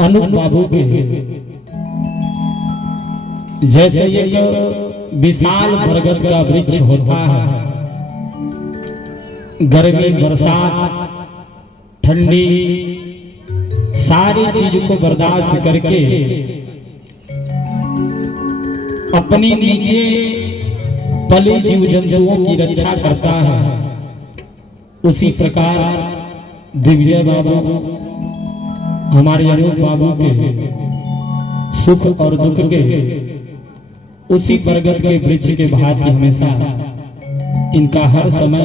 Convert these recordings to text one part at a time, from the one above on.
अनूप बाबू के जैसे एक विशाल बरगद का वृक्ष होता है, गर्मी बरसात ठंडी सारी चीज को बर्दाश्त करके अपने नीचे पले जीव जंतुओं की रक्षा करता है, उसी प्रकार दिव्य बाबू हमारे अनूप बाबू के सुख और दुख के उसी बरगद के वृक्ष के भांति हमेशा इनका हर समय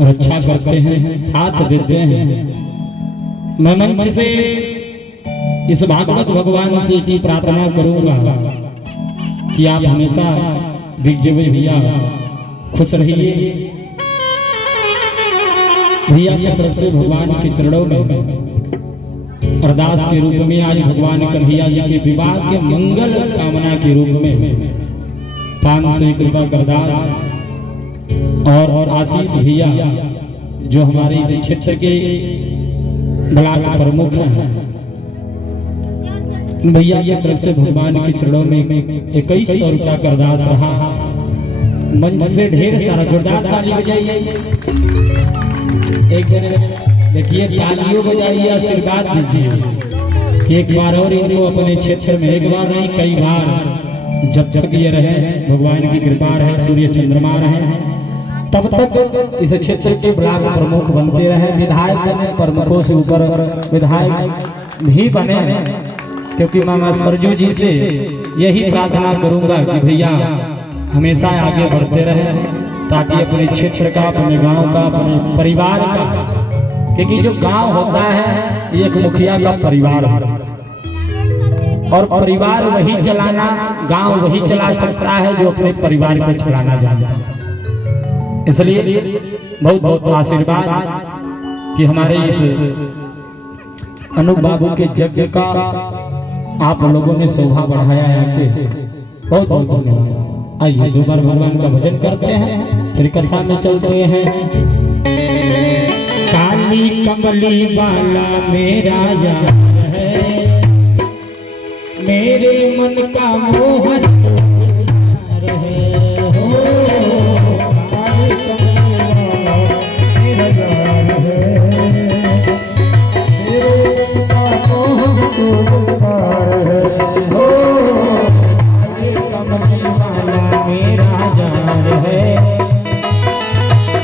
रक्षा करते हैं, साथ देते हैं। मैं मंच से इस भागवत भगवान से की प्रार्थना करूंगा कि आप हमेशा दिग्विजय भैया खुश रहिए। भैया की तरफ से भगवान के चरणों में अरदास के रूप में आज भगवान कन्हैया जी के विवाह के मंगल कामना के रूप में 500 कृपा अरदास और आशीष भैया जो हमारे इस क्षेत्र के ब्लॉक प्रमुख हैं, भैया की तरफ से भगवान के चरणों में 2100 रुपया का अरदास रहा। मंच से ढेर सारा जोरदार ताली बजाइए, एक बार देखिए तालियों बजाइए, आशीर्वाद दीजिए कि एक बार और इनको अपने क्षेत्र में एक बार नहीं कई बार जब तक ये रहे भगवान की कृपा रहे, सूर्य चंद्रमा रहे, तब तक इस क्षेत्र के ब्लॉक प्रमुख बनते रहे, विधायक बने, प्रमुखों से ऊपर विधायक भी बने। क्योंकि मैं सरजू जी से यही प्रार्थना करूंगा कि भैया हमेशा आगे बढ़ते रहे, ताकि अपने क्षेत्र का, अपने गांव का, अपने परिवार का, क्योंकि जो गांव होता है एक मुखिया का परिवार है और परिवार वही चलाना, गांव वही चला सकता है जो अपने परिवार को चलाना जानता है। इसलिए बहुत बहुत आशीर्वाद कि हमारे इस अनूप बाबू के यज्ञ का आप लोगों ने शोभा बढ़ाया है, बहुत बहुत धन्यवाद। आइए दो बार भगवान का भजन करते हैं, फिर कथा में चलते हैं। काली कमली वाला मेरा यार है, मेरे मन का मोहन यार है, हो काली कमली वाला मेरा यार है, मेरे मन का मोहन यार है, हो काली कमली वाला मेरा यार है,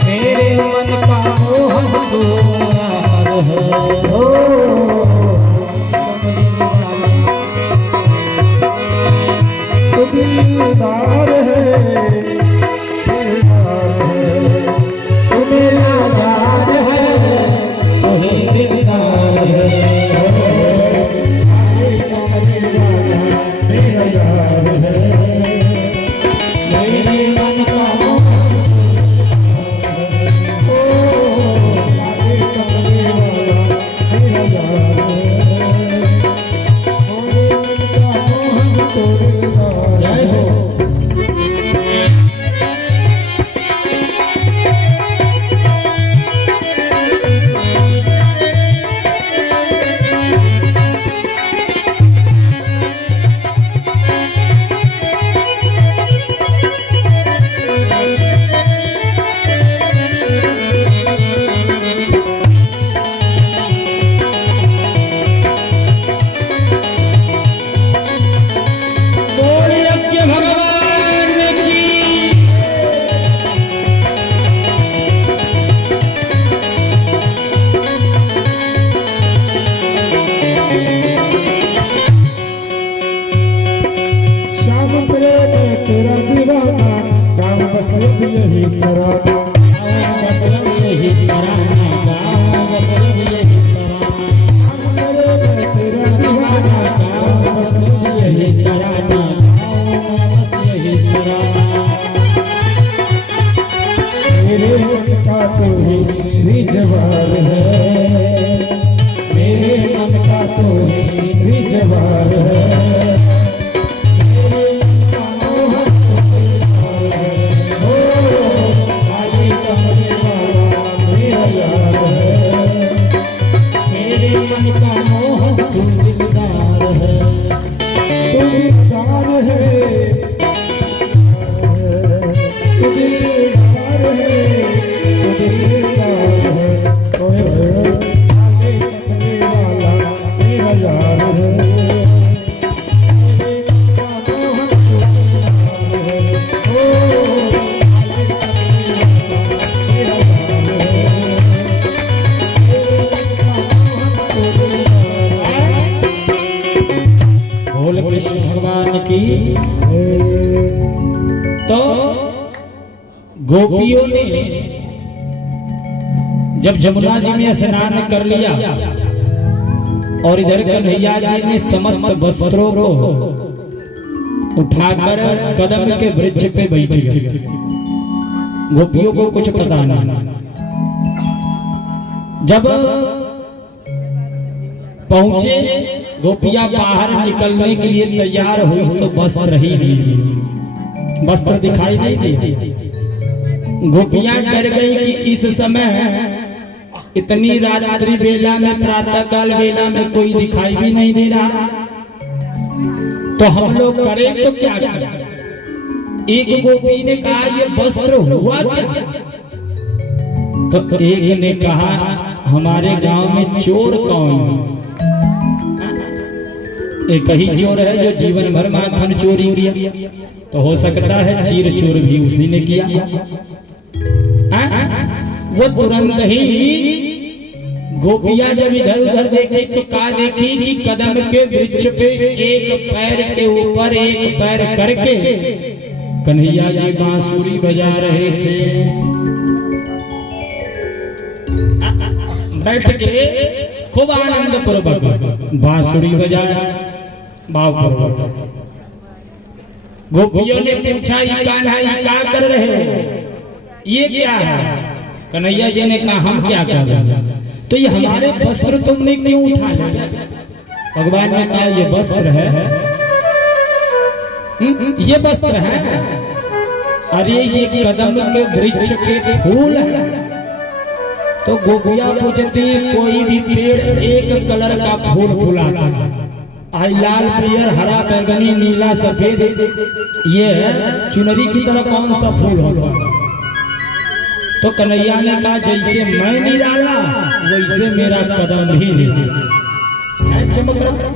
मेरे मन का मोहन यार है, हो दिलदार है, दिलदार है, तू मेरा यार है, तू दिलदार है, मेरा यार है, मेरे मन का मेरा यार मेरे मन का मोह तू दिलदार है, तू दिलदार है, तू दिलदार है, तू दिलदार है, ओए आगे तकने वाला मेरा यार है, मेरे मन का मोह तू दिलदार है, ओ बोल कृष्ण भगवान की। तो गोपियों ने जब जमुना जी में स्नान कर लिया और इधर कन्हैया जी ने समस्त वस्त्रों को उठाकर कदम के वृक्ष पे बैठ गए। गोपियों को कुछ पता नहीं। जब पहुंचे गोपियां बाहर निकलने के लिए तैयार हुई तो वस्त्र ही नहीं, वस्त्र दिखाई नहीं दिए। गोपियां डर गई कि इस समय इतनी रात्रि बेला में, प्रातः काल बेला में कोई दिखाई भी नहीं दे रहा, तो हम लोग करें तो क्या करें। एक गोपी ने कहा ये वस्त्र हुआ क्या? तो एक ने कहा हमारे गांव में चोर कौन? एक ही चोर है जो जीवन भर माखन चोरी किया, तो हो सकता है चीर चोर भी उसी ने किया। वो तुरंत ही गोपियां जब इधर उधर देखी तो क्या देखी कि कदम के वृक्ष पे एक पैर के ऊपर एक पैर करके कन्हैया जी बांसुरी बजा रहे थे। बैठ के खूब आनंद पूर्वक बांसुरी बजाया। गोपियों ने पूछा ये कान्हा ये क्या कर रहे हो, ये क्या है? कन्हैया जी ने कहा हम क्या कर रहे हैं? तो ये हमारे वस्त्र तुमने क्यों उठा लिया? भगवान ने कहा ये वस्त्र है, ये वस्त्र है। अरे ये कदम के वृक्ष के फूल है। तो गोपियां पूछती है कोई भी पेड़ एक कलर का फूल फुलाता है, लाल पियर हरा बैगनी नीला सफेद, ये चुनरी की तरह कौन सा फूल होगा? तो कन्हैया ने कहा जैसे मैं निराला वैसे मेरा कदम भी निराला चमक रहा।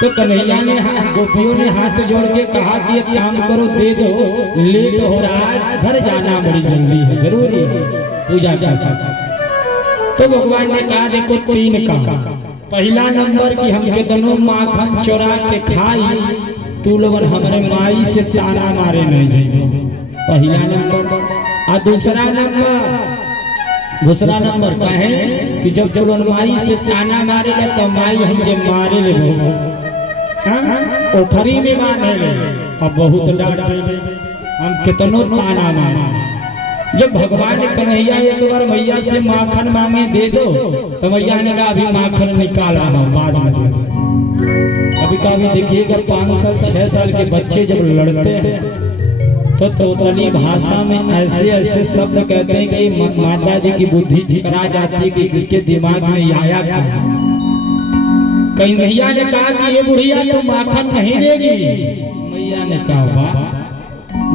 तो कन्हैया ने गोपियों ने हाथ जोड़ के कहा कि एक काम करो दे दो, लेट हो रहा है, घर जाना बड़ी जल्दी है, जरूरी है पूजा का साथ। तो भगवान ने कहा देखो तीन काम। पहला नंबर कि हम के दोनों माखन चोरा के खाई, तू लोगन हमारे माई से ताना मारे नहीं जाइए, पहला नंबर। और दूसरा नंबर का है कि जब लोगन माई से ताना मारे ले तो माई हमके मारे ले ओखरी में माने ले और बहुत डांटे हम कितनों ताना मारे। जब भगवान कन्हैया एक बार मैया से माखन मांगे दे दो तो मैया ने कहा अभी माखन निकाल रहा हूं बाद में। कभी कभी देखिएगा 5 साल 6 साल के बच्चे जब लड़ते हैं तो तोतली भाषा में ऐसे ऐसे शब्द कहते हैं कि माता जी की बुद्धि चिकरा जाती है कि किसके दिमाग में आया क्या। कहीं मैया ने कहा कि ये बुढ़िया तो माखन नहीं देगी। मैया ने कहा वाह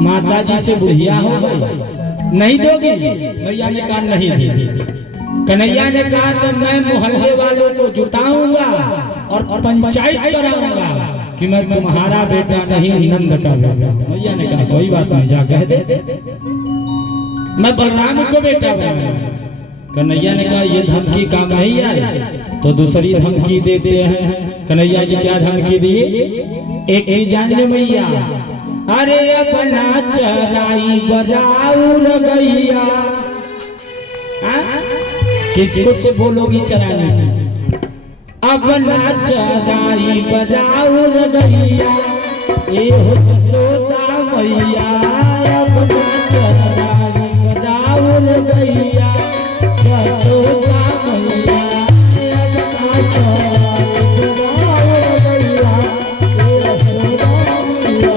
माता जी से बुढ़िया हो गई, नहीं दोगी? मैया ने कहा नहीं देगी। कन्हैया ने कहा तो मैं मोहल्ले वालों को जुटाऊंगा और पंचायत कराऊंगा कि मैं तुम्हारा बेटा नहीं नंद का बेटा। मैया ने कहा कोई बात नहीं, जा कह दे मैं बलराम को बेटा बनाऊंगा। कन्हैया ने कहा ये धमकी काम नहीं आई तो दूसरी धमकी देते हैं। कन्हैया जी क्या धमकी दी? एक चीज जान ले मैया, अरे अपना चराई बराउर गैया। किसको बोलोगी चराने? अपना चराई बराउर गैया, ए हो जसोदा मैया। अपना चराई बराउर गैया, जसोदा मैया। अपना चराई बराउर गैया, जसोदा मैया।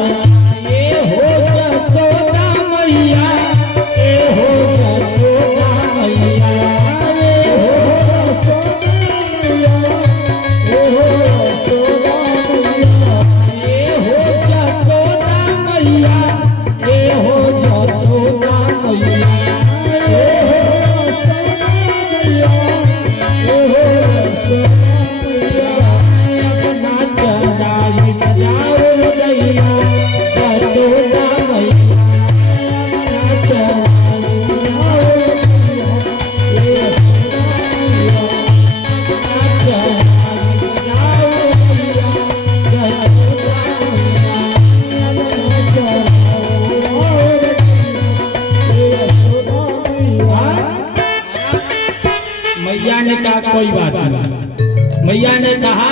मैया ने कहा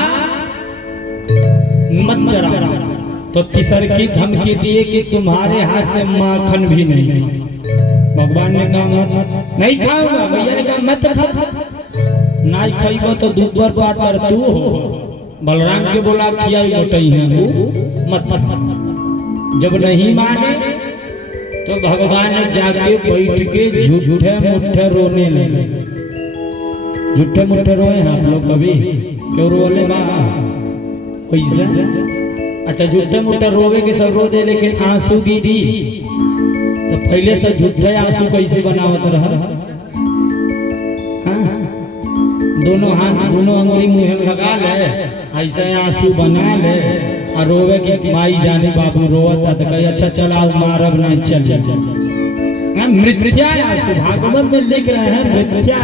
मत चरा, तो तीसर की धमकी दिए कि तुम्हारे हाथ से माखन भी नहीं। भगवान ने कहा मत, नहीं खाऊंगा। मैया ने कहा मत खा, नहीं खाइबो तो दूसर बात तू हो। बलराम के बोला खियाई मोटई है मत। जब नहीं माने तो भगवान जाके बैठ के झूठे मुठ्ठे रोने लगे। झूठे मुठ्ठे रोए आप लोग कभी? क्यों रोले बा पैसा? अच्छा झूठे मुठ्ठे रोवे के सब रो दे, लेकिन आंसू गिरी तो पहले से झूठे आंसू कैसे बनावत रहा? दोनों हाथ दोनों अंगुली मुंह में लगा ले, ऐसे आंसू बना ले और रोवे के माई जाने बाबू रोवता तो कहे अच्छा चलाओ मारब नहीं चल। मृत्या आंसू भागवत में लिख रहे हैं, मृत्या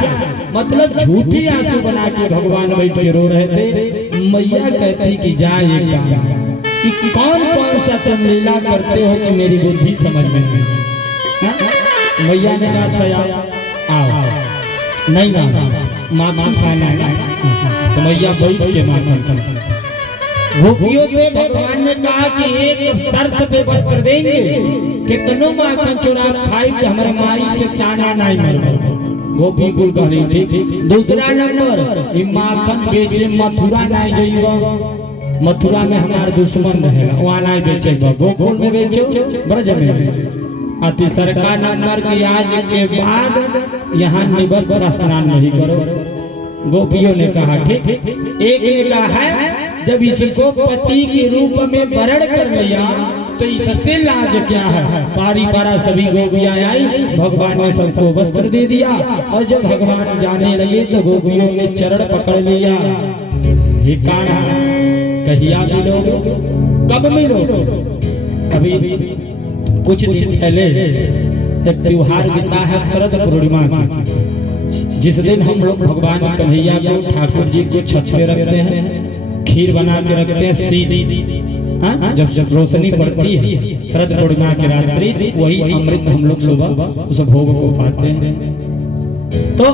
मतलब झूठी आंसू बना के भगवान बैठ के रो रहे थे। मैया कहती कि जा ये काम कौन कौन सा तुम लीला करते हो कि मेरी बुद्धि समझ में नहीं। मैया ने कहा अच्छा आओ, नहीं माखन खाना है तो मैया बैठ के माखन खाना। गोपियों से भगवान ने कहा कि एक शर्त पे वस्त्र देंगे, कितनों माखन चुरा खाई तो हमारे माई से ताना नहीं मरबो। गोपी कुल कहली ठीक। दूसरा नंबर ये माखन बेचे मथुरा नहीं जाइबो, मथुरा में हमार दुश्मन रहेगा, वहाँ नहीं बेचेगा। गोकुल में बेचो, ब्रज में बेचो। अति सरकार नंबर की आज के बाद यहाँ निवस्त्र स्नान नहीं करो। गोपियों ने कहा ठीक। एक ने कहा है जब इसको पति के रूप में वरण कर लिया तो इससे लाज क्या है। पारी पारा सभी गोपियां आई, भगवान ने सबको वस्त्र दे दिया और जब भगवान जाने लगे तो गोपियों ने चरण पकड़ लिया। हे कान्हा कहिया मिलोगे, कब मिलोगे? अभी कुछ दिन पहले एक त्योहार बीता है शरद पूर्णिमा की, जिस दिन हम लोग भगवान कन्हैया को ठाकुर जी को छत पे रखते हैं, खीर बना के रखते हैं सीधी। जब रोशनी पड़ती है शरद पूर्णिमा की रात्रि, वही अमृत हम लोग सुबह उस भोग को पाते हैं। तो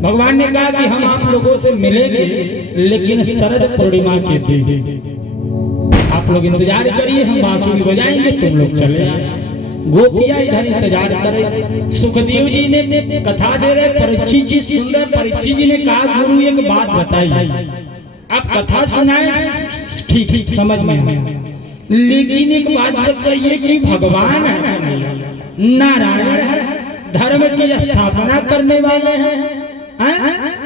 भगवान ने कहा कि हम आप लोगों से मिलेंगे, लेकिन शरद पूर्णिमा के दिन आप लोग इंतजार करिए, हम बांसुरी बजाएंगे, तुम लोग चले आए। गोपियां इधर इंतजार करे। सुखदेव जी ने कथा दे रहे, परीक्षित जी सुन रहे। परीक्षित जी ने कहा गुरु एक बात बताई, आप कथा सुनाए ठीक समझ में आए, लेकिन एक बात बताइए कि भगवान है नारायण है, धर्म की स्थापना करने वाले हैं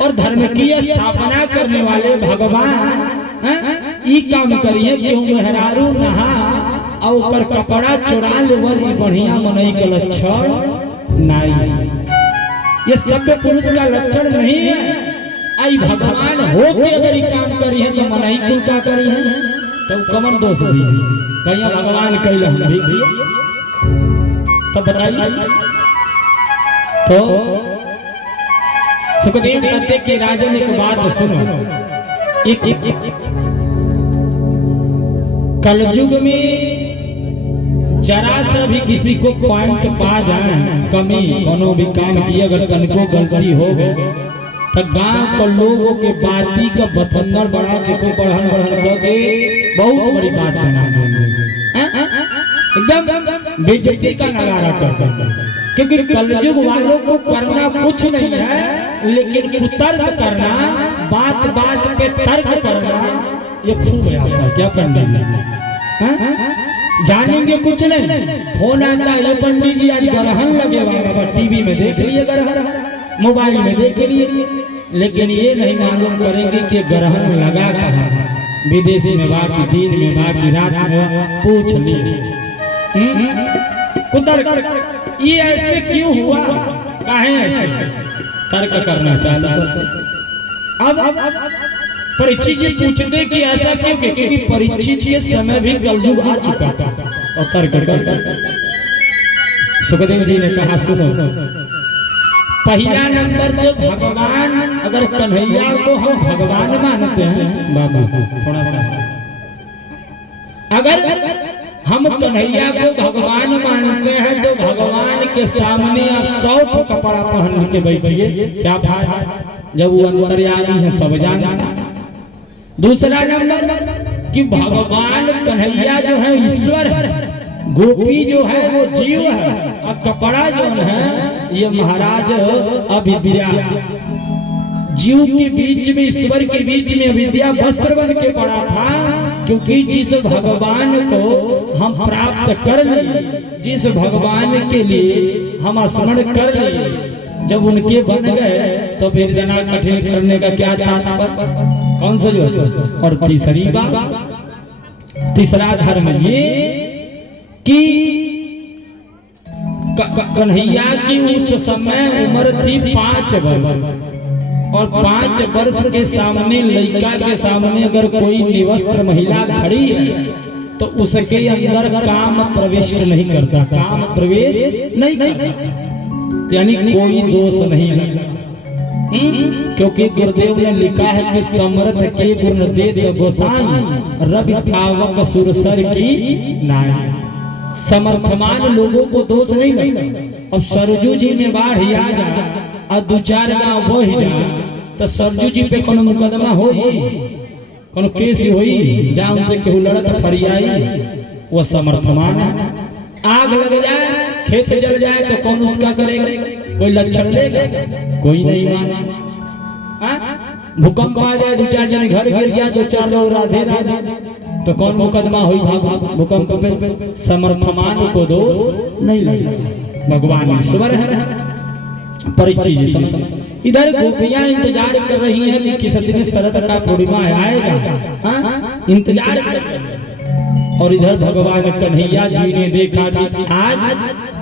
और धर्म की स्थापना करने वाले भगवान ई काम करिए क्यों मेहरारू नहा और ऊपर कपड़ा चुरा लेवल बढ़िया मनई के लक्षण नहीं। ये सभ्य पुरुष का लक्षण नहीं है। आई भगवान हो के अगर ये काम करी है तो मनई कुल का करी है तो कमन दोष भी कहीं भगवान कैल हम भी तो बताइए। तो सुखदेव कहते कि राजन एक बात सुनो, कलयुग में जरा सा भी किसी को पॉइंट पा जाए कमी कोनो भी काम की अगर तनको गलती हो गए तो गांव के लोगों के बाती का बथंदर बढ़ा के को बढ़न करके बहुत बड़ी बात बना देंगे, एकदम बेइज्जती का नगारा कर। क्योंकि कलयुग वालों को करना कुछ नहीं है, लेकिन कुतर्क करना, बात बात पे तर्क करना ये खूब है आपका। क्या पंडित जी जानेंगे कुछ नहीं, फोन आता है पंडित जी आज ग्रहण लगे वाला, टीवी में देख लिए ग्रहण, मोबाइल में देख लिए, लेकिन ये नहीं मालूम करेंगे कि ग्रहण लगा कहाँ, विदेशी में बाकी दिन में बाकी रात में पूछ लिए। ये ऐसे क्यों हुआ, काहे ऐसे तर्क करना चाहते। अब परीक्षित जी पूछते कि ऐसा क्यों, क्योंकि परीक्षित के समय भी कलयुग आ चुका था और तर्क कर। सुखदेव जी ने कहा सुनो, पहला नंबर तो भगवान, अगर कन्हैया को हम भगवान मानते हैं बाबू, थोड़ा सा अगर हम कन्हैया को भगवान मानते हैं तो भगवान के सामने आप 100 कपड़ा पहन के बैठिए, क्या फायदा? जब वो अंतर्यामी है सब जानता है। दूसरा नंबर कि भगवान कन्हैया जो है ईश्वर है, गोपी जो है वो जीव है, और कपड़ा जो है ये महाराज अविद्या। जीव के बीच में, ईश्वर के बीच में अविद्या वस्त्र बन के पड़ा था, क्योंकि जिस भगवान को हम प्राप्त कर लिए, जिस भगवान के लिए हम स्मरण कर लिए, जब उनके बन गए तो फिर इतना कठिन करने का क्या तात्पर्य? कौन सा जो? और तीसरी बात, तीसरा धर्म ये कि कन्हैया की उस समय उम्र थी 5 वर्ष, और 5 वर्ष के सामने, लड़का के सामने अगर कोई निवस्त्र महिला खड़ी है तो उसके अंदर काम प्रविष्ट नहीं करता, काम प्रवेश नहीं करता, यानी कोई दोष नहीं लगता। क्योंकि गुरुदेव ने लिखा है कि समर्थ के गुण देत गोसाई, रवि पावक सुरसर की नाई। समर्थमान लोगों को दोष नहीं लगता। अब सरजू जी में बाढ़ आ जाए और 2-4 गांव बोह जाए तो सरजू जी पे कोनो मुकदमा होई, कोनो केस होई, जहां उनसे केहू लड़त फरियाई, वो समर्थमान है। आग लग जाए, खेत जल जाए तो कौन उसका करेगा? कोई लक्षण लेगा? कोई नहीं माने। भूकंप आ जाए, 2-4 जन घर गिर गया, 2-4 लोग राधे राधे, तो कौन मुकदमा हुई? भूकंप पे समर्थमान को दोष नहीं लगेगा। भगवान ईश्वर है, परिचय जी समझ। इधर गोपियां इंतजार कर रही हैं कि किस दिन शरद का पूर्णिमा आएगा, इंतजार कर रही हैं। और इधर भगवान कन्हैया जी ने देखा कि आज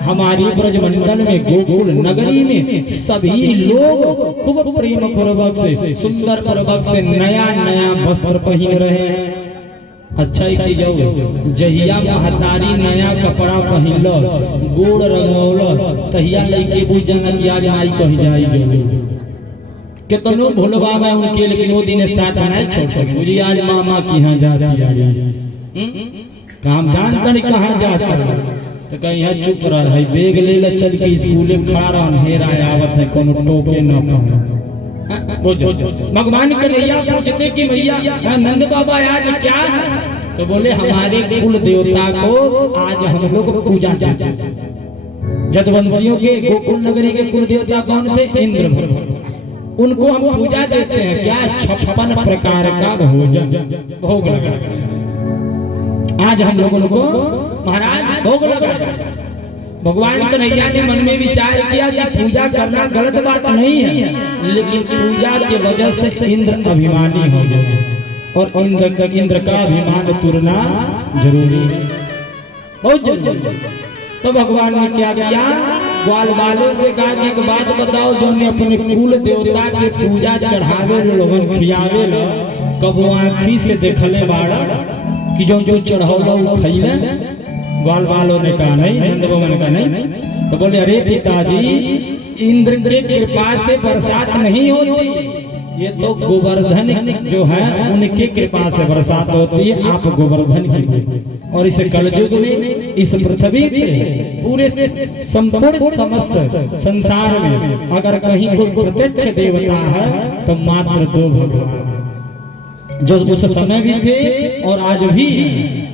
हमारी ब्रजमंडल में, गोकुल नगरी में सभी लोग खूब प्रेम पूर्वक से, सुंदर पूर्वक से नया नया वस्त्र पहन रहे हैं। अच्छा ही चीज हो, जहिया महतारी नया कपड़ा पहन लो, गोड़ रंगौल, तहिया लइके बुझ जाना कि आज आई कहीं जाई जो कितनो भूलवा में उनके, लेकिन वो दिन साथ नहीं छोड़ सके। मुझे आज मामा की यहाँ जाती है, काम जानता नहीं कहाँ जाता है, तो कहीं यहाँ चुप रहा है, बेग ले ले चल के स्कूल में खड़ा रहा, हेरा आवत है, कोनो टोके न पाए। भगवान कन्हैया पूछते कि भैया नंद बाबा आज क्या है? तो बोले हमारे कुल देवता को आज हम लोग पूजा देते हैं। जदवंशियों के गोकुल नगरी के कुल देवता कौन थे? इंद्र भगवान। उनको हम पूजा देते हैं। क्या? 56 प्रकार का भोग लगा, आज हम लोग उनको महाराज भोग लगा। भगवान कन्हैया ने मन में विचार किया कि पूजा करना गलत बात नहीं है, लेकिन पूजा के वजह से इंद्र अभिमानी हो गए, और इंद्र का अभिमान तुरना जरूरी है, बहुत जरूरी। तो भगवान ने क्या किया? ग्वाल वालों से कहा कि एक बात बताओ, जो ने अपने कुल देवता के पूजा चढ़ावे लोगन खियावे लो, कब आँखी से देखले बाड़ा कि जो जो चढ़ौला वो खइले? ग्वाल वालों ने कहा नहीं, नंद बाबा ने कहा नहीं। तो बोले अरे पिताजी, इंद्र की कृपा से बरसात नहीं होती, ये तो गोवर्धन जो है उनकी कृपा से बरसात होती है। आप गोवर्धन की, और इस कलयुग में, इस पृथ्वी पे, पूरे संपूर्ण समस्त संसार में अगर कहीं कोई प्रत्यक्ष देवता है तो मात्र 2 भगवान, जो उस समय भी थे और आज भी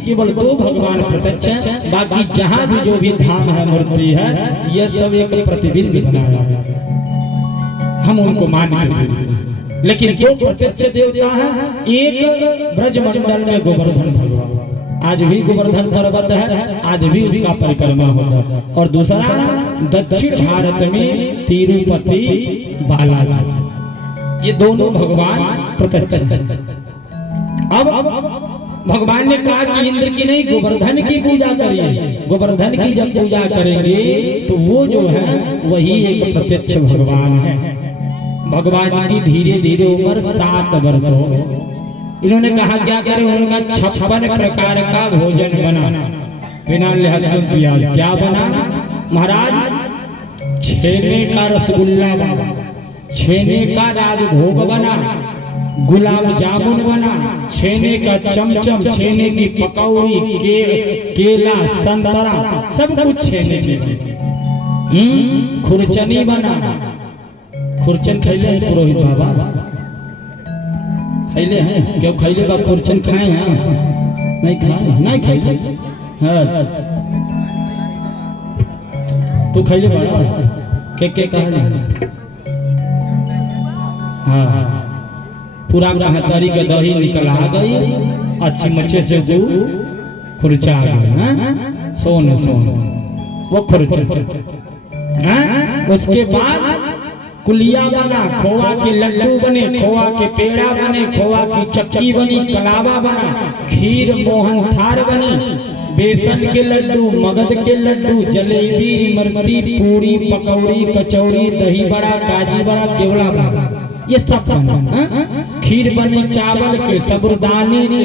केवल 2 भगवान प्रत्यक्ष हैं। बाकी जहां भी जो भी धाम है, मूर्ति है, ये सब एक प्रतिबिंब बनाया है, हम उनको मान के। लेकिन 2 प्रत्यक्ष देवता हैं, एक ब्रजमंडल में गोवर्धन भगवान, आज भी गोवर्धन पर्वत है, आज भी उसका परिक्रमा होता है, और दूसरा दक्षिण भारत में तिरुपति बालाजी, ये दोनों भगवान प्रत्यक्ष हैं। अब भगवान ने कहा कि इंद्र की नहीं, गोवर्धन की पूजा करिए। गोवर्धन की जब पूजा करेंगे तो वो जो है वही एक प्रत्यक्ष भगवान है। भगवान की धीरे धीरे उम्र 7 वर्ष हो गई। इन्होंने कहा क्या करें? उनका 56 प्रकार का भोजन बना, बिना लहसुन प्याज। क्या बना महाराज? छेने का रसगुल्ला बना, छेने का राजभोग बना, गुलाब जामुन बना, छेने का चमचम, छेने की पकौड़ी, केला, संतरा, सब कुछ छेने में। खुरचनी बना, खुरचन खैले हैं पुरोहित बाबा, खैले हैं क्यों? खैले बा खुरचन खाए हैं? नहीं खाए, नहीं खैले। हाँ तू खैले बड़ा के कहा? हाँ पूरा हथारी के दही निकल आ गई, अच्छी मच्छे से जो खुरचा गई। सोन सोन वो खुरचा। उसके बाद कुलिया बना, खोआ के लड्डू बने, खोआ के पेड़ा बने, खोआ की चक्की बनी, कलावा बना, खीर मोहन थार बनी, बेसन के लड्डू, मगध के लड्डू, जलेबी, इमरती, पूरी, पकौड़ी, कचौड़ी, दही बड़ा, काजी बड़ा, केवड़ा बड़ा, ये सब बना। खीर बनी चावल के, साबूदाने के,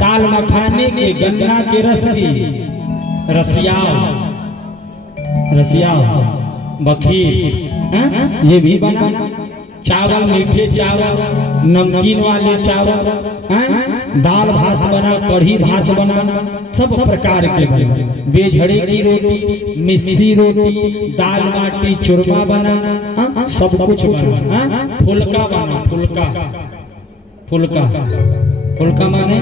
ताल मखाने के, गन्ना के रस की, रसिया रसिया बखीर, ये भी बना। चावल, मीठे चावल, नमकीन वाले चावल, दाल भात बना, कढ़ी भात बना, सब प्रकार के बने। बेझड़े की रोटी, मिस्सी रोटी, दाल बाटी, चूरमा बना, सब कुछ बना। फुलका बना, फुलका फुलका फुलका माने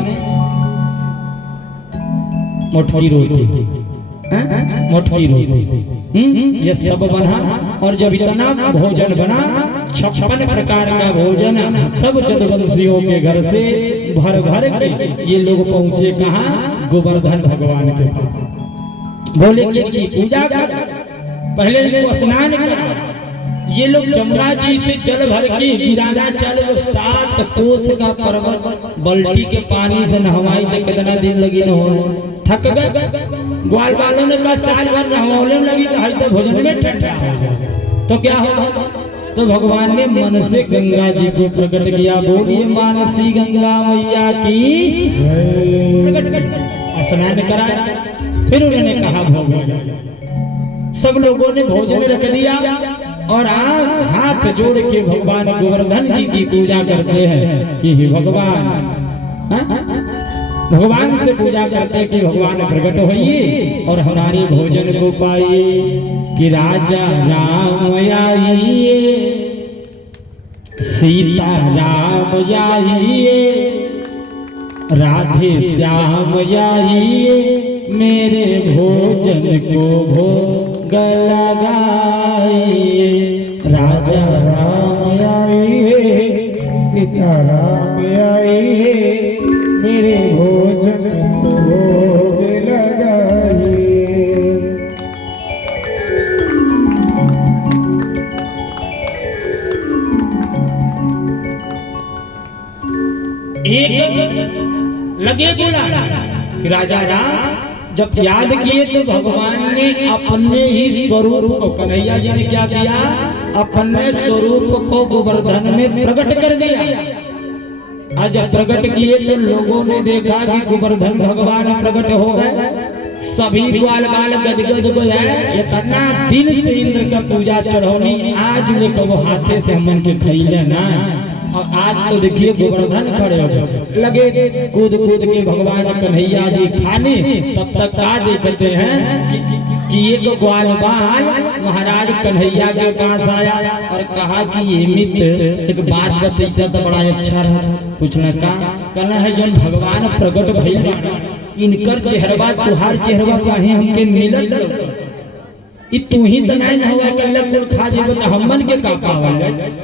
मोटकी रोटी, मोटकी रोटी, ये सब बना। और जब इतना भोजन बना, 56 प्रकार का भोजन, सब जदवंशियों के घर से भर भर के ये लोग पहुंचे कहाँ? गोवर्धन भगवान के पास। बोले कि पूजा कर, पहले इनको स्नान करा। ये लोग जमुना जी से जल भर के गिराना चले, 7 कोस का पर्वत बल्टी के पानी से नहवाई तो कितना दिन लगी न हो, थक गए। ग्वाल वालों ने कहा साल भर नहवाने लगी तो भोजन में ठंडा हो गया, तो क्या होगा? तो भगवान ने मन से गंगा जी को प्रकट किया। बोलिए मानसी गंगा मैया की स्नान कराया। फिर उन्होंने कहा भोग। सब लोगों ने भोजन रख दिया और आज हाथ जोड़ के भगवान गोवर्धन जी की पूजा करते हैं कि भगवान, भगवान से पूजा करते हैं कि भगवान प्रकट होइए और हमारे भोजन को पाइए। कि राजा राम आइए, सीता राम आइए, राधे श्याम आइए, मेरे भोजन को भोग लगाइए। राजा राम आइए, सीता राम आइए, मेरे भोजन को भोग लगाइए। एक लगे बोला कि राजा राम जब याद किए तो भगवान ने अपने ही स्वरूप को, कन्हैया जी ने क्या किया? अपने स्वरूप को गोवर्धन में प्रकट कर दिया। आज जब प्रकट किए तो लोगों ने देखा कि गोवर्धन भगवान प्रकट हो गए। सभी ग्वाल बाल गदगद हो जाए। इतना दिन से इंद्र का पूजा चढ़ौनी, आज लेकर वो हाथे से हमन के खैले ना। और आज तो देखिए गोवर्धन खड़े हो लगे कूद कूद के भगवान कन्हैया जी खाने। तब तक आ देखते हैं कि एक ग्वाल बाल महाराज कन्हैया के पास आया और कहा कि ये मित्र एक बात बताइए तो बड़ा अच्छा रहा। पूछना का कहना है जब भगवान प्रकट भइल इनकर चेहरवा तुहार चेहरवा काहे हमके मिलत? तू ही तो नहीं हुआ कल्ले कुल खा जेबो तो हमन के का पावल।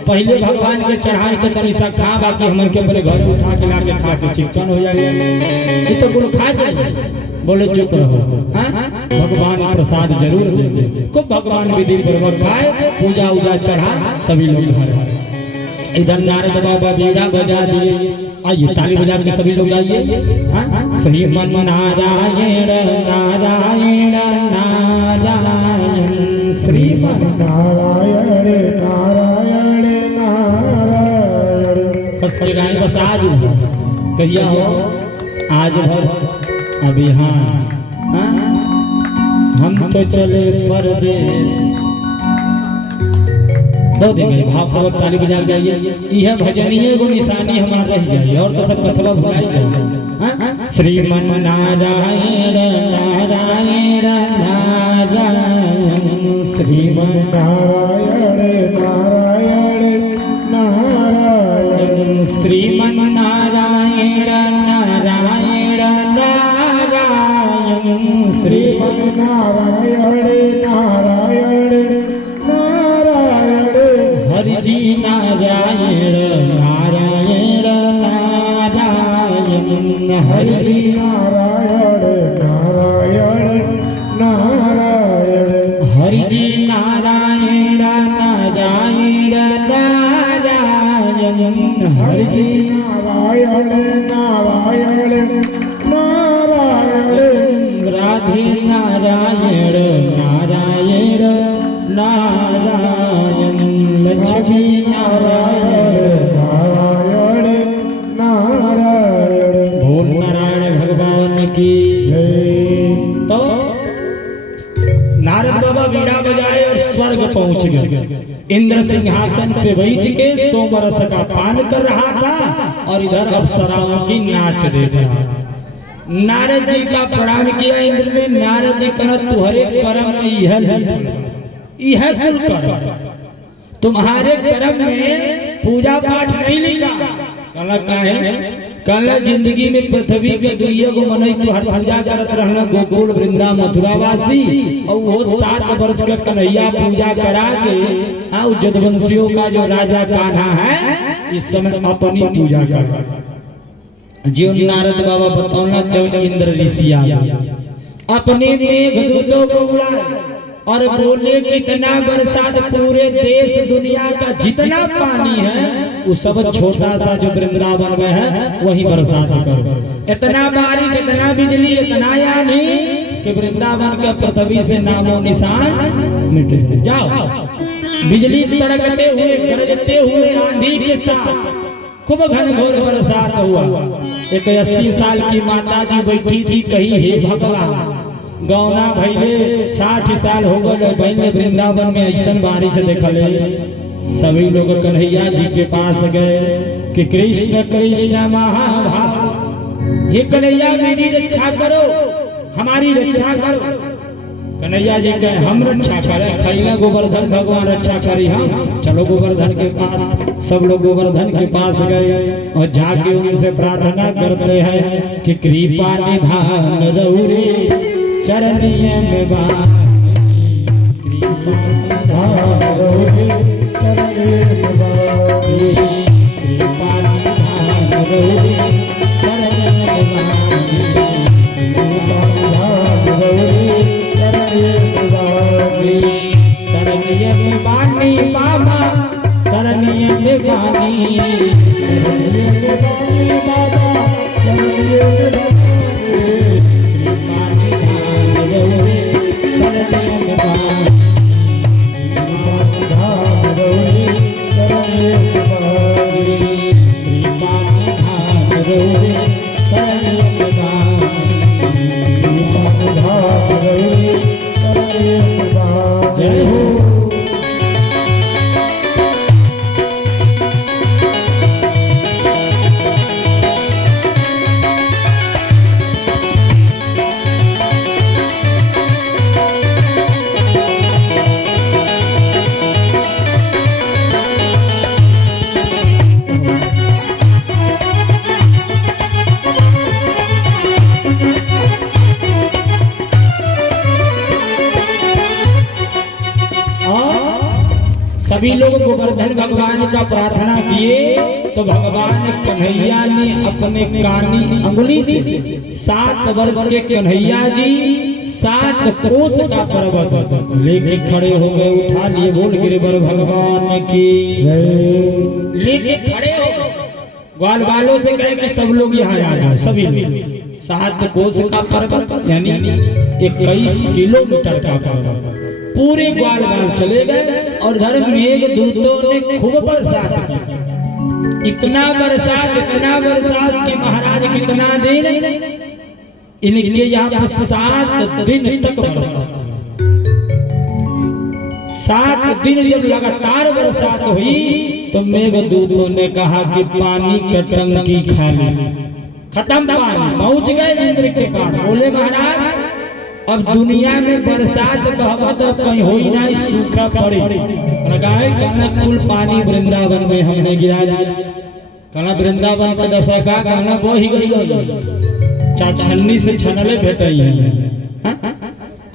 पहले भगवान के चढ़ाई तो तनी सा खा, बाकी हमन के अपने घर उठा के लाके खा के चिकन हो जाएगा। ये तो कुल खा जाए। बोले चुप रहो, भगवान प्रसाद जरूर देंगे। खूब भगवान विधि पूर्वक खाए, पूजा उजा चढ़ा, सभी लोग घर। इधर नारद बाबा बीड़ा बजा दिए। आइए ताली बजा के सभी लोग आइए। श्रीमन नारायण नारायण नारायण, श्रीमन नारायण नारायण नारायण। कस के गाय बस आज कहिया हो, आज भर अभियान। हम तो चले परदेश। 2 दिन भाव पूर्वक ताली बजा जाइए। यह भजनीय एगो निशानी हमारा रह जाए और तो सब कथवा भुलाई जाए। श्रीमन नारायण नारायण नारायण, श्रीमन नारायण नारायण श्रीमन नारायण नारायण नारायण श्रीमन नारायण नारायण नारायण हरि जी नारायण नारायण नारायण हरि जी नारायण नारायण नारायण हरि जी नारायण नारायण नारायण हरि जी नारायण नारायण नारायण राधे नारायण नारायण नारायण लक्ष्मी नारायण नारायण नारायण बोल नारायण भगवान की जय। तो नारद बाबा वीणा बजाए और स्वर्ग पहुंच गए। इंद्र सिंहासन पे बैठ के सोमरस का पान कर रहा था और इधर अप्सराओं की नाच देख रहा। नारद जी का प्रणाम किया इंद्र ने। नारद जी कहना तुम्हारे कर्म में यह कुल कर, तुम्हारे कर्म में पूजा पाठ नहीं लिखा। कहला काहे? कहला जिंदगी में पृथ्वी के दुइये गो मनई तो हर पूजा करत रहना, गोकुल वृंदा मथुरावासी, और वो 7 वर्ष का कन्हैया पूजा करा के और जदवंशियों का जो राजा कान्हा है इस समय अपनी पूजा कर। जो नारद बाबा बताना तो इंद्र ऋषि अपने मेघदूतों को बुलाए और बोले कितना बरसात पूरे देश दुनिया का जितना पानी है वो सब छोटा सा जो वृंदावन में है वही बरसात करो। इतना बारिश, इतना बिजली, इतना यानी कि वृंदावन का पृथ्वी से नामो निशान मिट जाओ। बिजली तड़कते हुए गरजते हुए आंधी के साथ खूब घनघोर बरसात हुआ। एक 80 साल की माता जी बैठी थी, कही हे भगवान गौना भैले 60 साल हो गए बहने वृंदावन में ऐसा बारिश देखले। सभी लोग कन्हैया जी के पास गए कि कृष्ण कृष्ण महाभाव, ये कन्हैया मेरी रक्षा करो, हमारी रक्षा करो। कन्हैया जी कहे हम रक्षा करें? खैला गोवर्धन भगवान रक्षा करी हम। चलो गोवर्धन के पास। सब लोग गोवर्धन के पास गए और जाके उनसे प्रार्थना करते हैं कि कृपा निधान रहुरे चरणिय में बानी, कृपा निधान रहुरे चरणिय में बानी, कृपा निधान रहुरे चरणिय में बानी, कृपा निधान रहुरे शरणिय में बानी बाबा, शरणिय में बानी, शरणिय में बानी बाबा, शरणिय में बानी, कृपा निधान रहुरे शरणिय में बानी, कृपा निधान रहुरे शरणिय में बानी, कृपा निधान रहुरे शरणिय में बानी, कृपा निधान रहुरे शरणिय में बानी। जय हो। सभी लोग गोवर्धन भगवान का प्रार्थना किए तो भगवान कन्हैया ने अपने कानी अंगुली से 7 वर्ष के कन्हैया जी 7 कोस का पर्वत लेके खड़े हो गए, उठा लिए। बोल गिरिवर भगवान की लेके खड़े हो गए। ग्वाल वालों से कहे कि सब लोग यहाँ आ जाओ। सभी लोग 7 कोस का पर्वत यानी 21 किलोमीटर का पर्वत पूरे ग्वाल बाल चले गए और धर्म मेघदूतों ने खूब बरसात की। इतना बरसात कि महाराज कितना दिन इनके यहाँ पर 7 दिन तक बरसात। 7 दिन जब लगातार बरसात हुई तो मेघदूतों ने कहा कि पानी का टंकी खाली, खत्म पानी। पहुंच गए इंद्र के पास। बोले महाराज अब दुनिया में बरसात कहबा तो कहीं हो ही नहीं, सूखा पड़े। लगाए कहना कुल पानी वृंदावन में हमने गिरा दिया। कहना वृंदावन का दशा का कहना वो ही गई चा छन्नी से छनले भेटे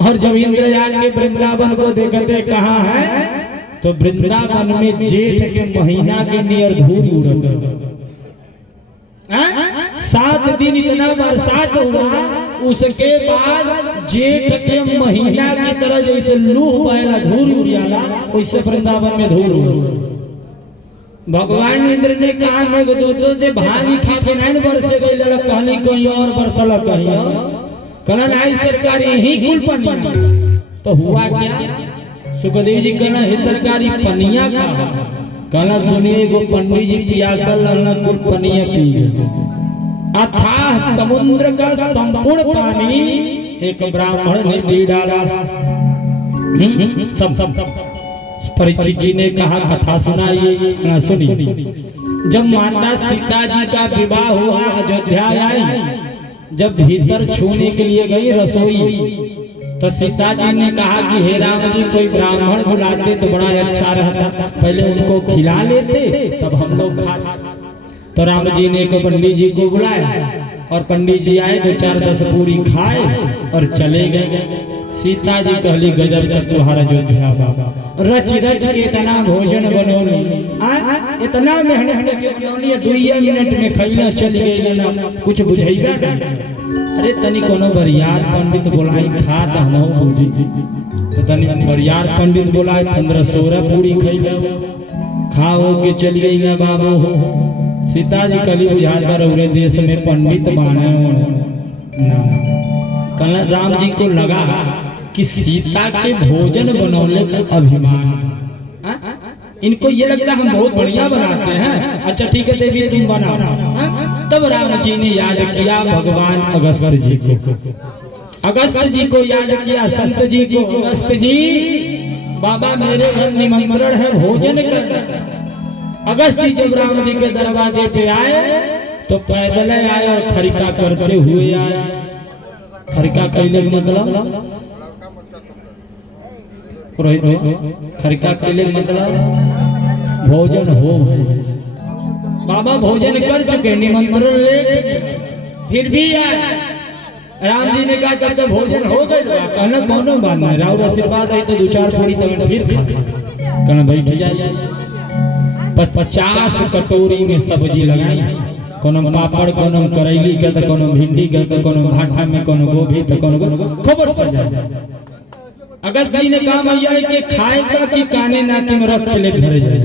और जब इंद्रयाल के वृंदावन को देखते कहा है तो वृंदावन में जेठ के महीना के नियर धूल उड़त 7 दिन इतना बरसात हुआ उसके बाद जेठ के महीना की तरह जैसे लूह बहला धूल उड़ियाला वैसे वृंदावन में धूल उड़। भगवान इंद्र ने कहा मैं दूतों से भागी खा के नहीं बरसे गई लड़ा कहनी कहीं और बरसल कहीं कहना नहीं सरकार यही कुल पनिया तो हुआ क्या सुखदेव जी कहना है सरकारी पनिया का कहना सुनिए एगो पंडित जी पियासल रहना कुल पनिया पी गए अथाह समुद्र का संपूर्ण पानी एक ब्राह्मण ने पी डाला। सब परीक्षित जी ने कहा कथा सुनाइए सुनी। जब माता सीता जी का विवाह हुआ अयोध्या आई जब भीतर छूने के लिए गई रसोई तो सीता जी ने कहा कि हे राम जी कोई ब्राह्मण बुलाते तो बड़ा अच्छा रहता पहले उनको खिला लेते तब हम लोग खा। तो राम जी ने एक पंडित जी को बुलाया और पंडित जी आए 2-4-10 पूरी खाए और चले गए। सीता जी कहली गजब का तुम्हारा अयोध्या बाबा रच रच के इतना भोजन बनौली इतना मेहनत करके बनौली 2 मिनट में खैला चल गई ना कुछ बुझेगा अरे तनी कोनो बरियार पंडित बुलाई खा त हम बुझी तो तनी बरियार पंडित बुलाए 15-16 पूरी खैला खाओ के चल गई ना बाबू सीता जी कली बुझाता रहे देश में पंडित माने ना। कल राम जी को लगा कि सीता के भोजन बनौले का अभिमान इनको ये लगता हम बहुत बढ़िया बनाते हैं अच्छा ठीक है देवी तुम बनाओ। तब राम जी ने याद किया भगवान अगस्त्य जी को अगस्त्य जी को याद किया संत जी को अगस्त्य जी बाबा मेरे घर निमंत्रण है भोजन कर। अगस्त्य जी जब राम जी के दरवाजे पे आए तो पैदल आए और खरिका करते हुए आए। खरिका कैले मतलब खरिका कैले मतलब भोजन हो बाबा भोजन कर चुके निमंत्रण ले फिर भी आए। राम जी ने कहा तब तो भोजन हो गए कहना कौनो बात नहीं राउर आशीर्वाद है तो 2-4 पूरी तब फिर कहना बैठ जाइए। 50 कटोरी में सब्जी लगाई कोनो पापड़ कोनो करैली के तो कोनो भिंडी के तो कोनो भाटा में कोनो गोभी तो कोनो खबर सजा। अगस्त्य जी ने कहा भैया के खाए का कि काने नाके में रख के ले घर जाए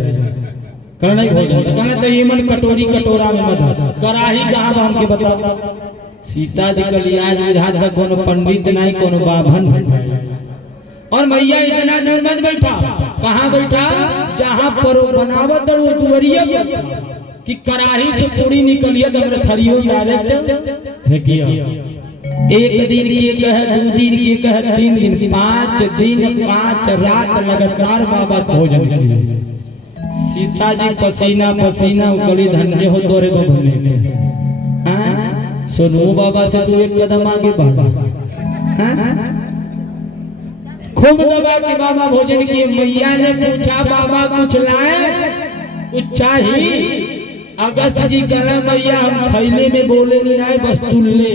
करना ही भोजन तो कहना तो ये मन कटोरी कटोरा में मत कराही कहाँ हम के बता। सीता जी का लिया बुझा तक कोनो पंडित नहीं कोनो बाभन और मैया इतना दूर मत बैठा कहाँ बैठा जहाँ पर बनावत वो दुवरिया कि कराही से पूरी निकलिए तो मेरे थरियो डायरेक्ट फेंकिया। 1 दिन के कहे 2 दिन के कहे 3 दिन 5 दिन 5 रात लगातार बाबा भोजन किए। सीता जी पसीना पसीना उकली धन्य हो तोरे बबने सुनो बाबा से तू 1 कदम आगे बढ़ खूब दबा के बाबा भोजन किए। मैया ने पूछा बाबा कुछ लाए कुछ चाहिए। अगस्त्य जी कहला मैया हम खैले में बोले नहीं लाए बस तू ले।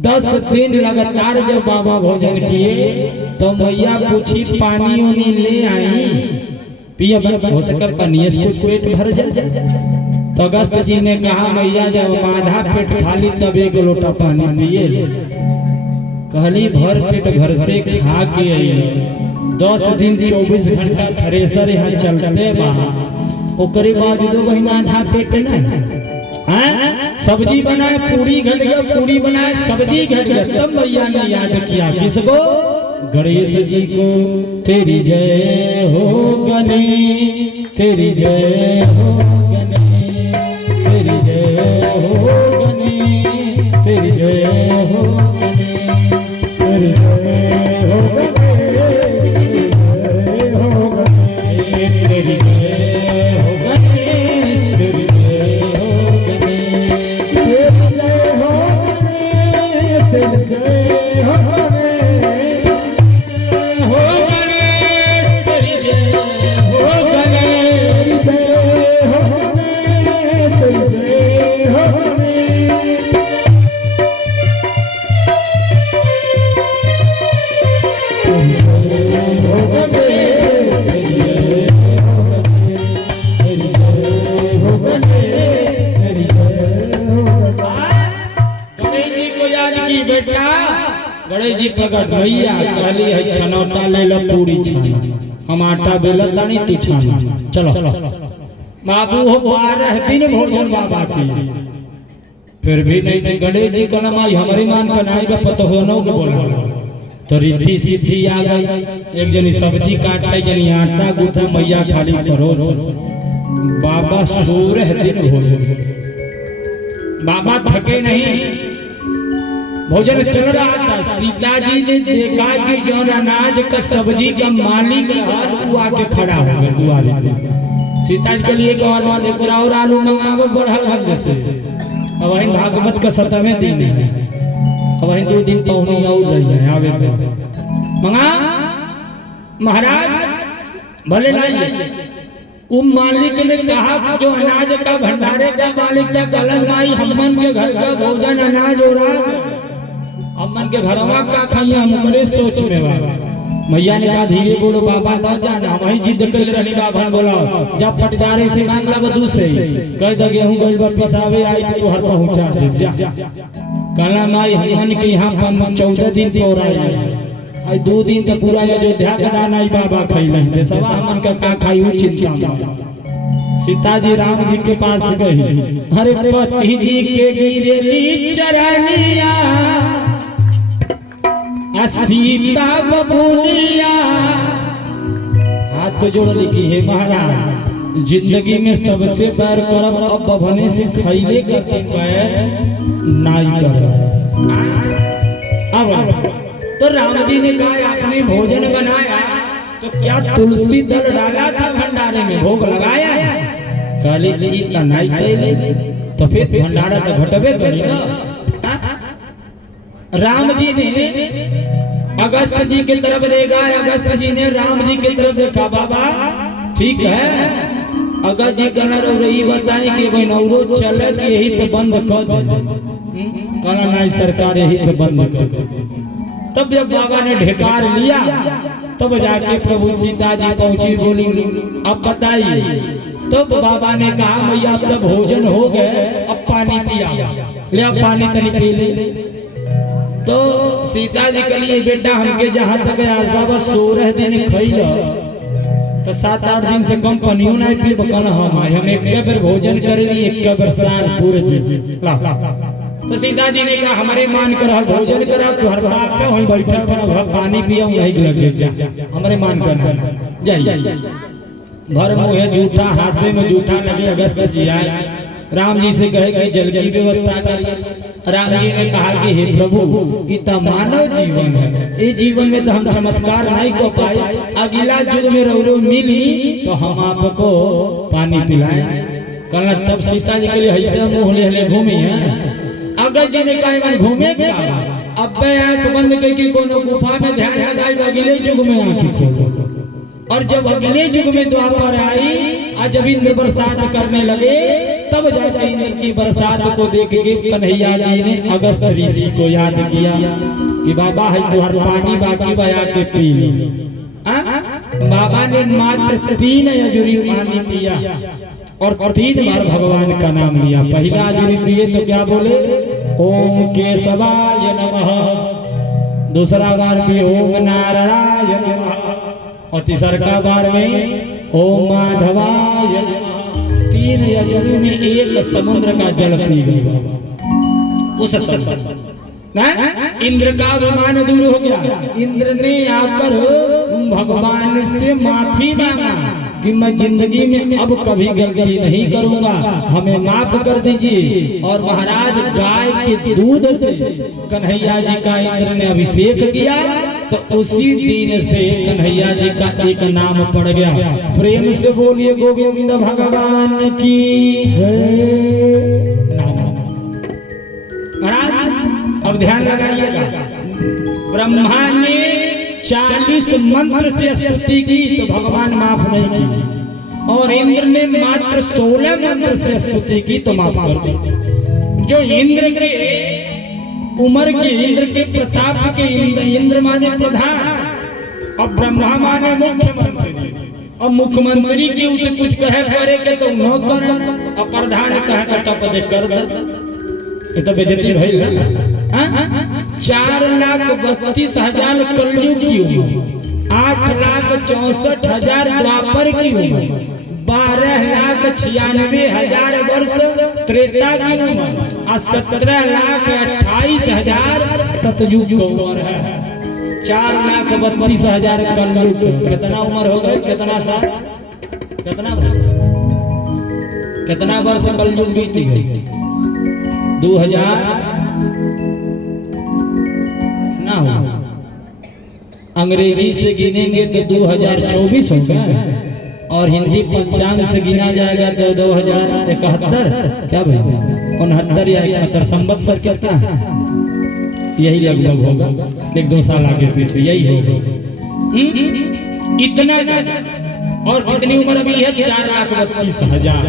10 दिन लगातार जब बाबा भोजन किए तो मैया पूछी पानी उनी ले आई पिया हो सकर पानी से पेट भर जाए। तो अगस्त्य जी ने कहा मैया जब आधा पेट खाली तब 1 लोटा पानी पिए। कहली भर पेट घर से खा के आई 10 दिन 24 घंटा थ्रेसर यहाँ चलते ओकरे बाद 2 महीना आधा पेट नहीं सब्जी बनाए पूरी घट गया पूरी बनाए सब्जी घट गया। तब मैया ने याद किया किसको गणेश जी को तेरी जय हो गणेश तेरी जय हो गणेश तेरी जय हो गणेश तेरी जय हो तेरी जय हो तेरी जय हो गणेश तेरी जय हो गणेश तेरी जय हो गणेश तेरी जय हो गणेश हो गणेश तेरी जय हो गणेश तेरी जय हो गणेश गणेश जी प्रकट भैया कहली है छनौटा ले लो पूरी छाना हम आटा बेला तानी तू छाना चलो बाबू हो 12 दिन भोजन बाबा की फिर भी नहीं गणेश जी का नाम आई हमारी मान का नाई का पता हो नो के बोला तो रिद्धि सिद्धि आ गई एक जनी सब्जी काटे जनी आटा गूंथा मैया खाली परोस बाबा 16 दिन भोजन बाबा थके नहीं भोजन चल रहा था सीता जी ने देखा कि जो अनाज का सब्जी का मालिक वो आके खड़ा हो गया दुआरे पे सीता जी के लिए एक और आलू मंगावो बढ़ल हल से अब वही भागवत का 7वें दिन है अब वही 2 दिन पौनी और रही है आवे मंगा महाराज भले नहीं मालिक ने कहा जो अनाज का भंडारे का मालिक था गलत नहीं हमन के घर का भोजन अनाज हो रहा हमन के घरवा का खाइए हम करे सोच में बाबा मैया ने कहा धीरे बोलो बाबा न जाना वही जिद कर रही बाबा बोला जब पटदारे से मांग ला बदू से कह द गेहूं गइल बा पिसावे आई तो हर पहुंचा दे जा कहला माई हमन के यहां पर 14 दिन पर आई 2 दिन तो पूरा अयोध्या का दाना ही बाबा खैले दे सब हमन का खाई उ चिंता सीता जी राम जी के पास गई अरे पति जी के गिरेली चरनिया सीता बबुनिया हाथ जोड़ लिखी है महाराज जिंदगी में सबसे बैर करब अब बभने से खैले करते बैर नाई कर अब तो राम जी ने कहा आपने भोजन बनाया तो क्या तुलसी दल डाला था भंडारे में भोग लगाया कहले इतना नाई कैले तो फिर भंडारा तो घटबे करी ना राम जी ने अगस्त जी की तरफ देखा अगस्त जी ने राम जी की तरफ देखा बाबा ठीक है अगस्त जी कलर और यही बताए कि भाई नौरो चले कि यही पे बंद कर दे कहना नहीं सरकार यही पे बंद कर दे तब जब बाबा ने ढेकार लिया तब जाके प्रभु सीता जी पहुंची बोली अब बताइए तब बाबा ने कहा मैया अब तक भोजन हो गए अब पानी पिया ले अब पानी तनी पी ले तो सीता जी के लिए बेटा हमके जहां तक आशा बस 16 दिन खैल तो 7-8 दिन से कम पनियो नहीं पी बकल हम एक बेर भोजन करेंगे एक बेर शान पूरे तो सीता जी ने कहा हमारे मान कर भोजन करा तो हर बाप पे वहीं बैठा बड़ा पानी पिया नहीं लगे जा हमारे मान कर जाइए भर मुंह जूठा हाथे में जूठा लगे अगस्त जी आए राम जी से कहे कि जल की व्यवस्था करिए राम जी ने कहा कि हे प्रभु इतना मानव जीवन है ये जीवन में तो हम चमत्कार नहीं को पाए अगला युग में रौरो मिली तो हम आपको पानी पिलाएं कहना तब सीता जी के लिए ऐसे मुंह ले घूमी है अगर जी ने कहा घूमे क्या अब आंख बंद करके कोनो गुफा में ध्यान लगाई अगले युग में आंख खोलो और जब अगले युग में द्वापर आई और जब इंद्र बरसात करने लगे तब जाके इंद्र की बरसात को देख के कन्हैया जी ने अगस्त ऋषि को याद किया कि बाबा है तुहर पानी बाकी बया के पी लो बाबा ने मात्र 3 अजूरी पानी पिया और 3 बार भगवान का नाम लिया पहला अजूरी पिए तो क्या बोले ओम केशवाय नमः दूसरा बार भी ओम नारायणाय नमः और तीसरा बार में ओम माधवाय नमः 3 अजूरी में एक समुद्र का जल पी गई बाबा उस इंद्र का अभिमान दूर हो गया इंद्र ने आकर भगवान से माफी मांगा कि मैं जिंदगी में अब कभी गलती नहीं करूंगा हमें माफ कर दीजिए और महाराज गाय के दूध से कन्हैया जी का इंद्र ने अभिषेक किया तो उसी दिन से कन्हैया जी का एक नाम पड़ गया प्रेम से बोलिए गोविंद भगवान की महाराज अब ध्यान लगाइएगा ब्रह्मा ने 40 मंत्र से स्तुति की तो भगवान माफ नहीं की और इंद्र ने मात्र 16 मंत्र से स्तुति की तो माफ कर दी जो इंद्र के उम्र के इंद्र के प्रताप के इंद्र माने प्रधान और ब्रह्मा माने मुख्यमंत्री और मुख्यमंत्री की उसे कुछ कहे करे के तो न कर और प्रधान कहे टप दे कर दे ये तो बेइज्जती भइल ना 4,32,000 कलयुग की उम्र, 8,64,000 द्वापर की उम्र, 12,96,000 वर्ष त्रेता की उम्र और 17,28,000 सतयुग की उम्र है। 4,32,000 कलयुग, कितना उम्र हो गए, कितना साल, कितना वर्ष कलयुग बीत गई, 2000 ना हो, अंग्रेजी से गिनेंगे तो 2024 होगा और हिंदी पंचांग से गिना जाएगा तो 2071, क्या भाई 69 या 71 संवत्सर कितना है, यही लगभग होगा, 1-2 साल आगे पीछे यही होगा। इतना और कितनी उम्र अभी है, 4,32,000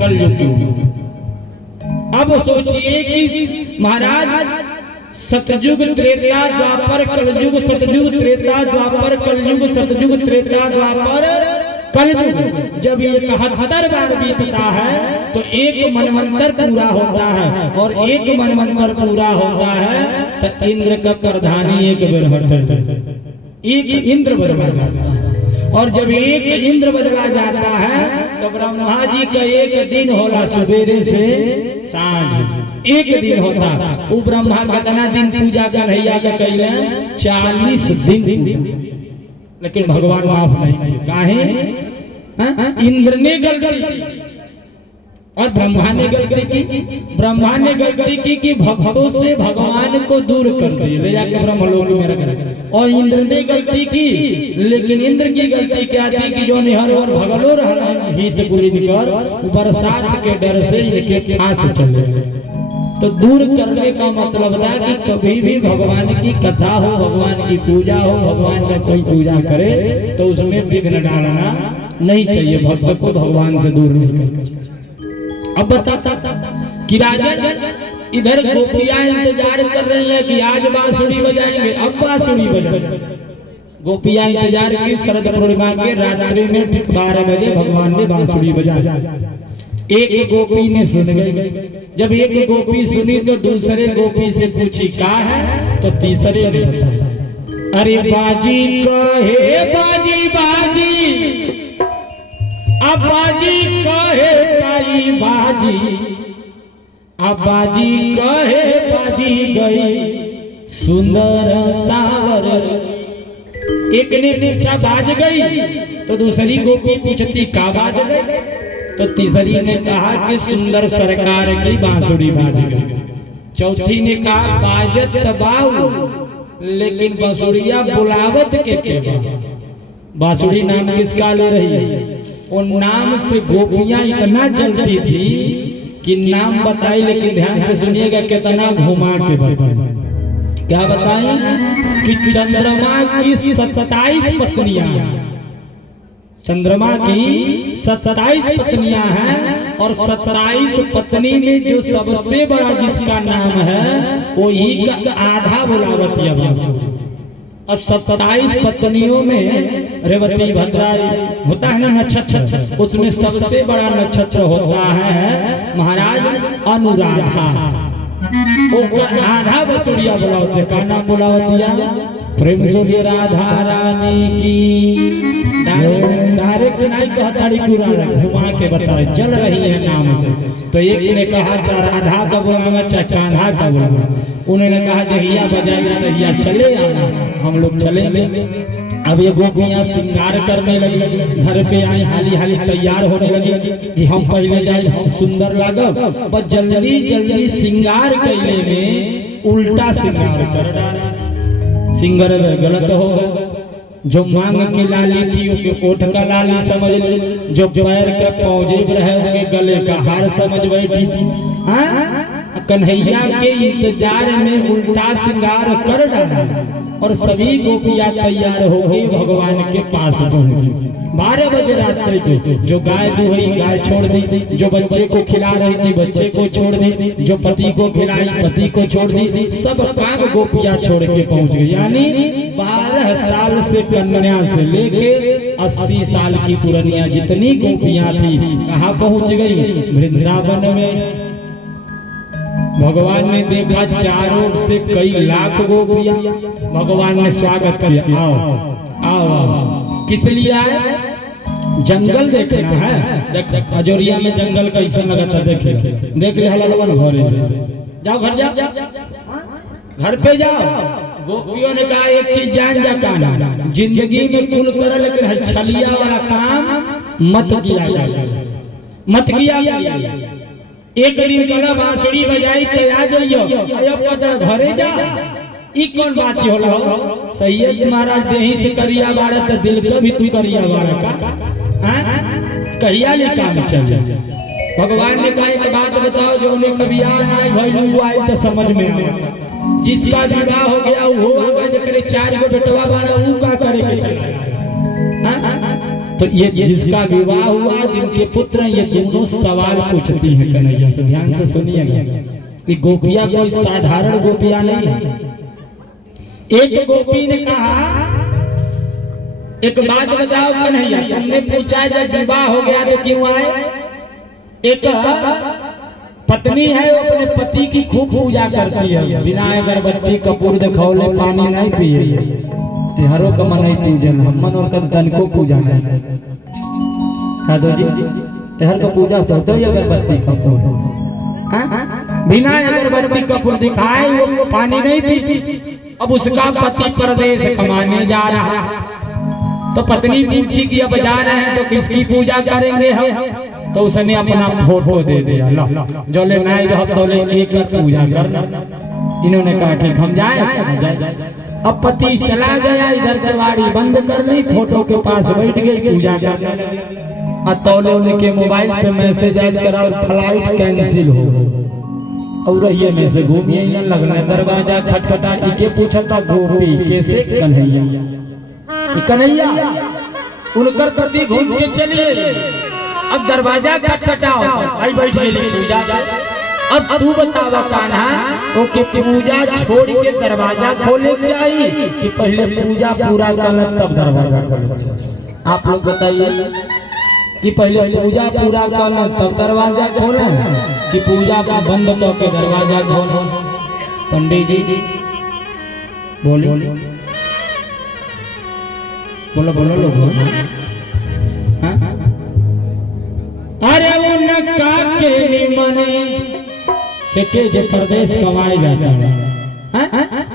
कलयुग की उम्र। अब सोचिए कि महाराज सतयुग त्रेता द्वापर कलयुग, सतयुग त्रेता द्वापर कलयुग, सतयुग त्रेता द्वापर कलयुग, जब ये 71 बार बीतता है तो एक मनवंतर पूरा होता है और एक मनवंतर पूरा होता है तो इंद्र का प्रधानी एक बेर हटे, एक इंद्र बदला जाता है और जब एक इंद्र बदला जाता है तो ब्रह्मा जी का एक दिन होला, सवेरे से सांझ एक दिन होता। वो ब्रह्मा कितना दिन पूजा कन्हैया का कैले, 40 दिन, लेकिन भगवान माफ नहीं किए, काहे, इंद्र ने गलती और ब्रह्मा ने गलती की। ब्रह्मा ने गलती की कि भक्तों से भगवान को दूर कर दिए, ले जाके ब्रह्मलोक में रख रखे, और इंद्र ने गलती की, लेकिन इंद्र की गलती क्या थी कि जो निहर और भगलो रहना हित गुली निकर बरसात के डर से इनके पास चले। तो दूर करने का मतलब था कि कभी भी भगवान की कथा हो, भगवान की पूजा हो, भगवान का कोई पूजा करे तो उसमें विघ्न डालना नहीं चाहिए, भक्त को भगवान से दूर नहीं करना चाहिए। अब बताता कि राजा इधर गोपियां इंतजार कर रही हैं कि आज बांसुरी बजाएंगे, अब बांसुरी बजाएंगे। गोपियां इंतजार की, शरद पूर्णिमा के रात्रि में ठीक 12 बजे भगवान ने बांसुरी बजाई। एक गोपी ने सुन गई, जब एक गोपी सुनी तो दूसरे गोपी से पूछी क्या है, तो तीसरे ने बताया, अरे बाजी कहे बाजी बाजी, अब बाजी कहे ताई बाजी, अब बाजी कहे बाजी गई सुंदर सावर। एक ने पूछा बाज गई तो दूसरी गोपी पूछती का बाज गई, तो तीसरी ने कहा कि सुंदर सरकार की बांसुरी बाज गई। चौथी ने कहा बाजत बाऊ, लेकिन बांसुरिया बुलावत के बांसुरी नाम किसका ले रही है, उन नाम से गोपियां इतना जलती थी कि नाम बताई, लेकिन ध्यान से सुनिएगा कितना घुमा के बताई। क्या बताई कि चंद्रमा की 27 पत्नियां, चंद्रमा की 27 पत्नियां हैं और 27 पत्नी में जो सबसे बड़ा जिसका नाम है वही का आधा बुलावतिया बांसुरी। अब 27 पत्नियों में रेवती भद्रा होता है ना नक्षत्र, उसमें सबसे बड़ा नक्षत्र होता है महाराज अनुराधा, वो आधा बसुरिया बुलावते, का नाम बुलावतिया, प्रेम से राधा रानी की, डायरेक्ट नहीं कहताड़ी पूरा घुमा के बताए, जल रही है नाम से। तो एक ने कहा चाहे राधा का बुलाना चाहे कान्हा का बुलाना, उन्होंने कहा जहिया बजाएगा तहिया चले आना, हम लोग चलेंगे। अब ये गोपियां श्रृंगार करने लगी, घर पे आई हाली हाली तैयार होने लगी कि हम पहले जाए, हम सुंदर लागब, पर जल्दी जल्दी श्रृंगार कैले में उल्टा श्रृंगार कर डाला। श्रृंगार गलत होगा, जो मांग की लाली थी उनके ओठ का लाली समझ ली, जो पैर के पौजेब रहे उनके गले का हार समझ बैठी। कन्हैया के इंतजार में उल्टा श्रृंगार कर डाला और सभी गोपियां तैयार हो गई, भगवान के पास पहुंची। 12 बजे रात्रि को जो गाय दुही गाय छोड़ दी, जो बच्चे को खिला रही थी बच्चे को छोड़ दी, जो पति को खिलाई पति को छोड़ दी, सब काम गोपियां छोड़ के पहुंच गई। यानी 12 साल से कन्या से लेके 80 साल की पुरनिया जितनी गोपियां थी कहाँ पहुंच गई, वृंदावन में। भगवान ने देखा चारों ओर से कई लाख गोपियां। भगवान ने स्वागत किया, आओ आओ आओ। किस लिए आए? जंगल देखना है। देख अजोरिया में जंगल कैसा लगता है, देख देख ले हलाल घरे जाओ, घर जाओ, घर पे जाओ। गोपियों ने कहा एक चीज जान जा, काना जिंदगी में कुल कर लेकिन छलिया वाला काम मत किया जाए, मत किया जाए। एक दिन गला बांसुरी बजाई ते आ जाइयो, अब तो घरे जा। ई कौन बात होला हो? सैयद महाराज देही से करिया बाड़ा तो दिल का भी तू करिया बाड़ा का हां कहिया ले काम चल। भगवान ने कहा एक बात बताओ, जो ने कभी आ ना भइलू आई तो समझ में आया। जिसका विवाह हो गया वो आगे जकरे 4 गो बेटवा बाड़ा ऊ का करे के चला। हां तो ये जिसका विवाह हुआ, जिनके पुत्र, ये दोनों सवाल पूछती हैं कन्हैया से। ध्यान से सुनिएगा, ये गोपियां कोई साधारण गोपियां नहीं है। एक गोपी ने कहा एक बात बताओ कन्हैया, तुमने पूछा जब विवाह हो गया तो क्यों आए? एक पत्नी है, वो अपने पति की खूब पूजा करती है, बिना अगरबत्ती कपूर दिखौले पानी नहीं पिए। हरो का मन ही पूजन, हमन और कर तन को पूजा नहीं का दो जी। हर का पूजा तो अगरबत्ती कपूर, बिना अगरबत्ती कपूर दिखाए वो पानी नहीं पीती। अब उसका पति परदेश कमाने जा रहा, तो पत्नी पूछी कि अब जा रहे हैं तो किसकी पूजा करेंगे हम? तो उसने अपना फोटो दे दिया, लो जो ले नहीं रहो तो ले एक पूजा करना। इन्होंने कहा ठीक हम जाए। अब पति चला गया, इधर केवाड़ी बंद कर ली, फोटो के पास बैठ गई, पूजा करने लगी। तौले उनके मोबाइल पे मैसेज आया करा और फ्लाइट कैंसिल हो, और ये में से घूमिए न लगना। दरवाजा खटखटा, इके पूछा था गोपी कैसे? कन्हैया, कन्हैया उनकर पति घूम के चलिए। अब दरवाजा खटखटाओ, आई बैठ गई पूजा। अब तू बतावा कान्हा, ओके पूजा छोड़ के दरवाजा खोले चाहिए कि पहले पूजा पूरा करना तब दरवाजा खोले चाहिए? आप लोग बताइए कि पहले पूजा पूरा करना तब दरवाजा खोले कि पूजा बंद तो के दरवाजा खोले? पंडित जी बोलो बोलो बोलो लोग। अरे उनका के निमने के जे परदेश कमाए जाता है,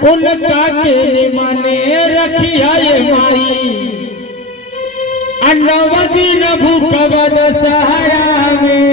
उनका के निमने रखिया ये माई, अन्नव दिन भूखबद सहारा में।